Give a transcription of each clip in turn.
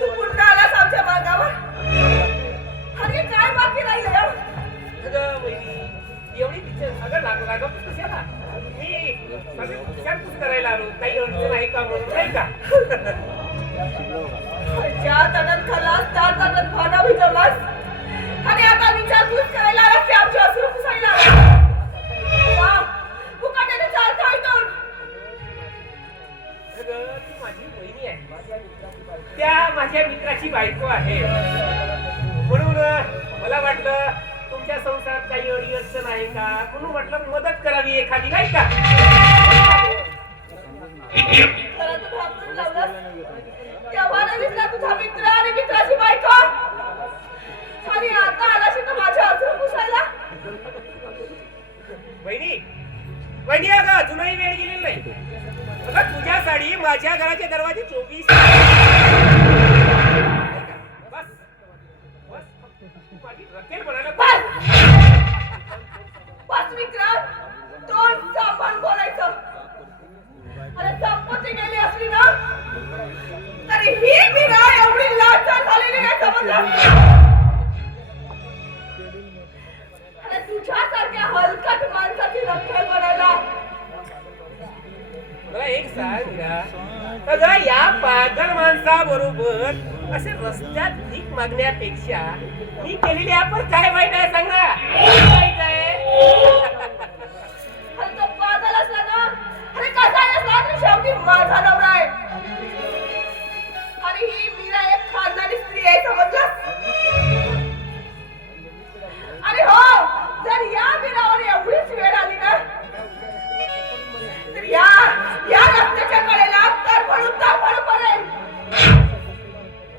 तू पुन्हा आलास आमच्या मी विचारपूस करायला आलो, काही अडचण आहे का म्हणून, नाही का? ज्या तणात खालास त्या तणात भांडा भिजवलास आणि आता विचारपूस करायला आलास की आमची अश्रू पुसायला फुकाट्याने चालतो ऐकून. ती माझी बहिणी आहे, त्या माझ्या मित्राची बायको आहे, म्हणून मला वाटलं तुमच्या संसारात काही अडी अडचण आहे का म्हणून म्हटलं मदत करावी एखादी, नाही का? त्याला तू घाबरून लावलास तेव्हा नाही दिसला तुझा मित्र आणि मित्राची बायको आणि आता आलाशी तर माझ्या अश्रू पुसायला. बहिणी बहिणी, अगं अजूनही वेळ गेलेली नाही. अगं तुझ्यासाठी माझ्या घराचे दरवाजे 24 बस बस माझी रकेल म्हणायला बस विक्रांत, तोंड सांभाळून बोलायचं. अरे संपत्ती गेली असली ना तरी ही मीरा एवढी लाचार झालेली नाही, समजलं? अरे तुझ्यासारख्या हलकट माणसाची रखेल बनायला. मला एक सांग ना, अगं या पागल माणसाबरोबर असे रस्त्यात भीक मागण्यापेक्षा मी केलेली आपण काय वाईट आहे सांग ना? वाईट आहे. अरे तो पागल असला ना, अरे कसा असला तरी शेवटी माझा नवरा आहे आणि ही मीरा एक खानदानी स्त्री आहे, समजलं? आणि हो, जर या मीरावर एवढीच वेळ आली ना तर या रस्त्याच्या कडेला तडफडून पडेल.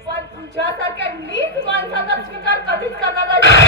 पण तुझ्यासारख्या नीच माणसाचा स्वीकार कधीच करणार नाही.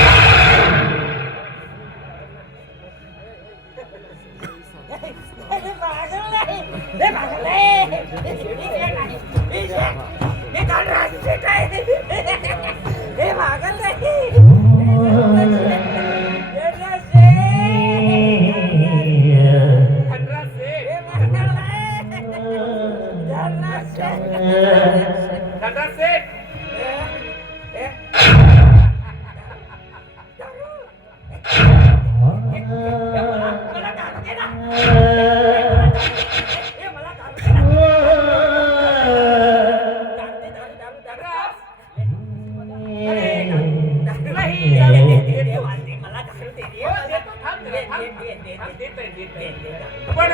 पण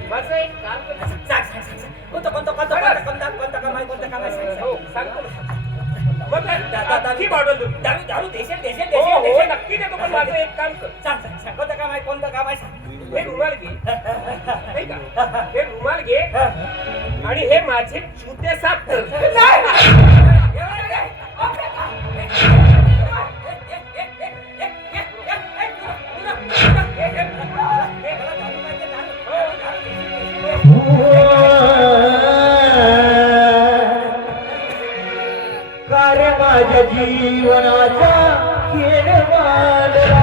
माझं एक काम नक्की देतो, पण माझं एक काम कर. कोणतं काम आहे, कोणतं काम आहे? हे रुमाल घे, नाही का? हे रुमाल घे आणि हे माझे छुते साफ कर. माझ्या जीवनाचा खेळ मांडला.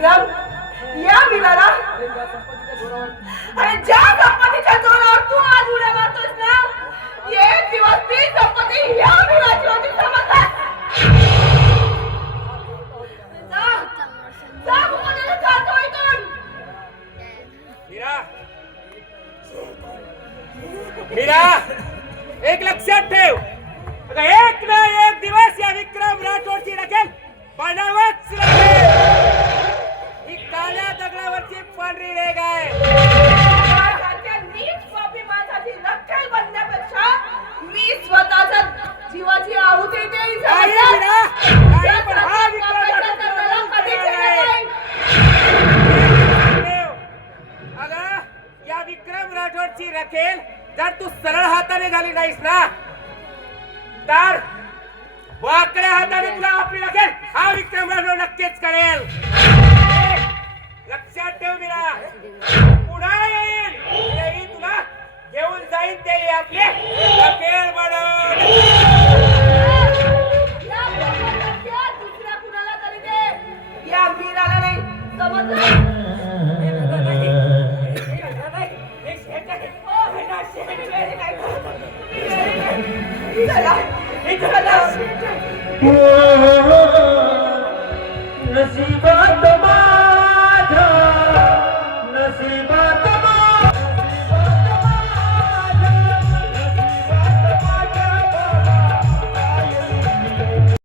विक्रम, या वीराला आणि ज्या संपत्तीच्या जोरावर तू आज उड्या मारतोस ना, एक दिवस ती संपत्ती या वीराची होती, समजला? जा भूमंडळात जातो इथून. मीरा, मीरा, एक लक्षात ठेव, अगं एक ना एक दिवस या विक्रम राठोडची रखेल बनावच लागेल. ही काळ्या दगडावरची पांढरी रेग आहे. माझ्या नीट स्वाभी माणसाची रक्कल बनण्यापेक्षा मी स्वतःच्या जीवाची आहुती देईन, नाही समजलं? मीरा, नाही, पण हा त्या विक्रम पैशाचा राठोड मला कधीच आहे. नाही. अगं या विक्रम राठोडची रखेल जर तू सरळ हाताने झाली नाहीस ना, तर वाकड्या हाताने तुला आपली रखेल हा विक्रम राठोड नक्कीच करेल. लक्षात ठेव मीरा, पुन्हा येईल तुला घेऊन जाईल ते आपले रखेल बनवून. या लोकांच्या दुसऱ्या कुणाला तरी दे, या वीराला नाही, समजलं? वीराला, वीराला.